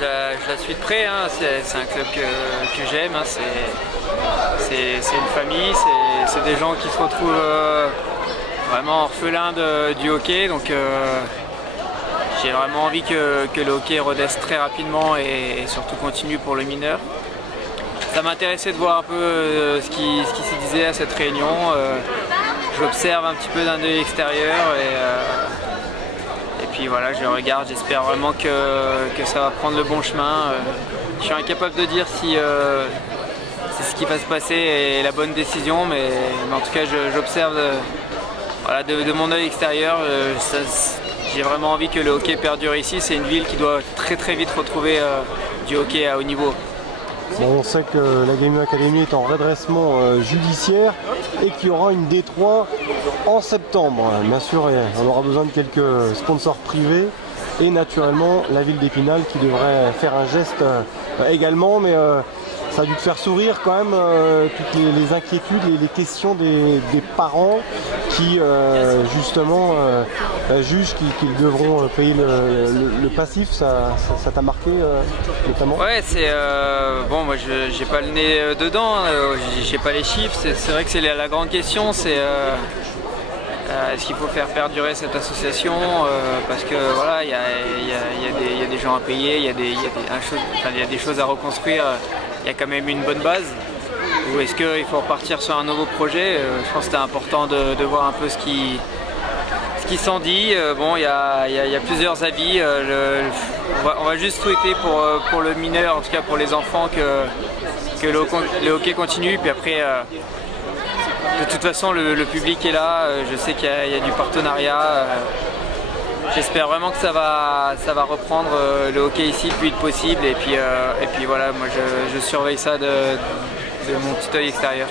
je la suis de près, hein. C'est un club que j'aime, hein. C'est une famille, c'est des gens qui se retrouvent vraiment orphelins du hockey, donc j'ai vraiment envie que le hockey redescende très rapidement et surtout continue pour le mineur. Ça m'intéressait de voir un peu ce qui s'y disait à cette réunion. J'observe un petit peu d'un œil extérieur et puis voilà, je regarde, j'espère vraiment que ça va prendre le bon chemin. Je suis incapable de dire si c'est ce qui va se passer et la bonne décision, mais en tout cas j'observe voilà, de mon œil extérieur. J'ai vraiment envie que le hockey perdure ici. C'est une ville qui doit très très vite retrouver du hockey à haut niveau. Bon, on sait que la Gaming Academy est en redressement judiciaire et qu'il y aura une D3 en septembre. Bien sûr, on aura besoin de quelques sponsors privés et naturellement la ville d'Épinal qui devrait faire un geste également, mais ça a dû te faire sourire quand même, toutes les inquiétudes, les questions des parents qui justement jugent qu'ils devront payer le passif. Ça t'a marqué notamment? Ouais, c'est bon, moi j'ai pas le nez dedans, j'ai pas les chiffres. C'est vrai que c'est la grande question, c'est est-ce qu'il faut faire perdurer cette association, parce que voilà, il y a des gens à payer, il y a des choses à reconstruire. Il y a quand même une bonne base, ou est-ce qu'il faut repartir sur un nouveau projet? Je pense que c'était important de voir un peu ce qui s'en dit. Bon, il y a plusieurs avis. On va juste souhaiter pour le mineur, en tout cas pour les enfants, que le hockey continue. Puis après, de toute façon, le public est là. Je sais qu'il y a du partenariat. J'espère vraiment que ça va reprendre le hockey ici le plus vite possible. Et puis voilà, moi je surveille ça de mon petit œil extérieur.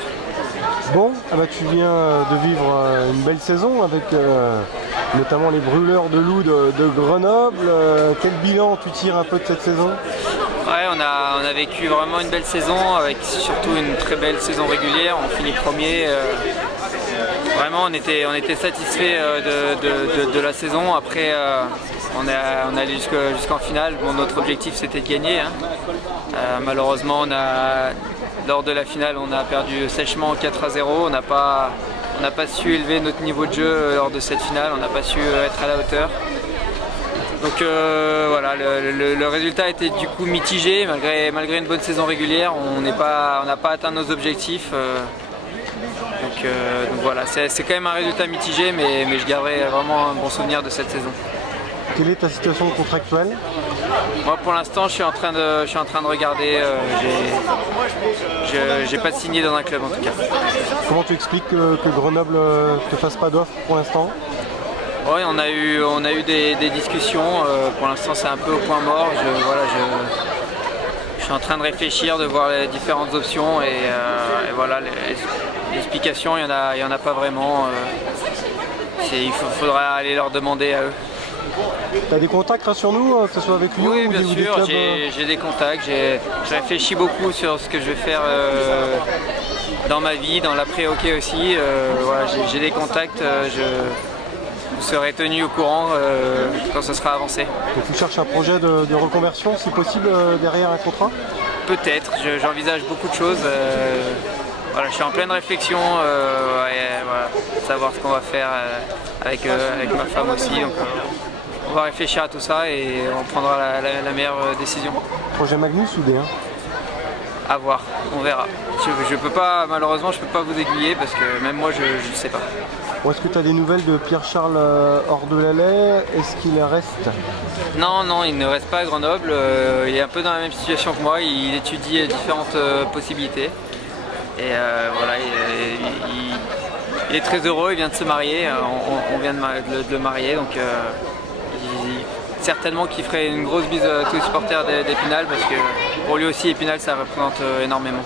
Bon, tu viens de vivre une belle saison avec notamment les Brûleurs de loups de Grenoble. Quel bilan tu tires un peu de cette saison? Ouais, on a vécu vraiment une belle saison, avec surtout une très belle saison régulière. On finit premier. Vraiment, on était satisfait de la saison. Après, on est allé jusqu'en finale. Bon, notre objectif, c'était de gagner, hein. Malheureusement, lors de la finale, on a perdu sèchement 4-0. On n'a pas su élever notre niveau de jeu lors de cette finale. On n'a pas su être à la hauteur. Donc voilà, le résultat était du coup mitigé. Malgré une bonne saison régulière, on n'a pas atteint nos objectifs. Donc voilà, c'est quand même un résultat mitigé, mais je garderai vraiment un bon souvenir de cette saison. Quelle est ta situation contractuelle? Moi pour l'instant je suis en train de regarder, j'ai pas signé dans un club en tout cas. Comment tu expliques que Grenoble ne te fasse pas d'offre pour l'instant? Oui, on a eu des discussions, pour l'instant c'est un peu au point mort. Je suis en train de réfléchir, de voir les différentes options et voilà, l'explication il y en a pas vraiment. Il faudra aller leur demander à eux. Tu as des contacts sur nous, que ce soit avec lui oui, ou bien des sûr, clubs? j'ai des contacts, je réfléchis beaucoup sur ce que je vais faire dans ma vie, dans l'après-hockey aussi. Voilà, j'ai des contacts, vous serez tenu au courant quand ce sera avancé. Donc tu cherches un projet de reconversion, si possible, derrière un contrat? Peut-être, j'envisage beaucoup de choses. Voilà, je suis en pleine réflexion, voilà, savoir ce qu'on va faire avec ma femme aussi. Donc, on va réfléchir à tout ça et on prendra la meilleure décision. Projet Magnus ou D1? À voir, on verra. Malheureusement, je ne peux pas vous aiguiller parce que même moi, je ne sais pas. Bon, est-ce que tu as des nouvelles de Pierre-Charles Ordelalais? Est-ce qu'il reste? Non, il ne reste pas à Grenoble. Il est un peu dans la même situation que moi. Il étudie différentes possibilités. Et voilà, il est très heureux, il vient de se marier. On vient de le marier. Donc, certainement qu'il ferait une grosse bise à tous les supporters d'Épinal parce que pour lui aussi Épinal ça représente énormément.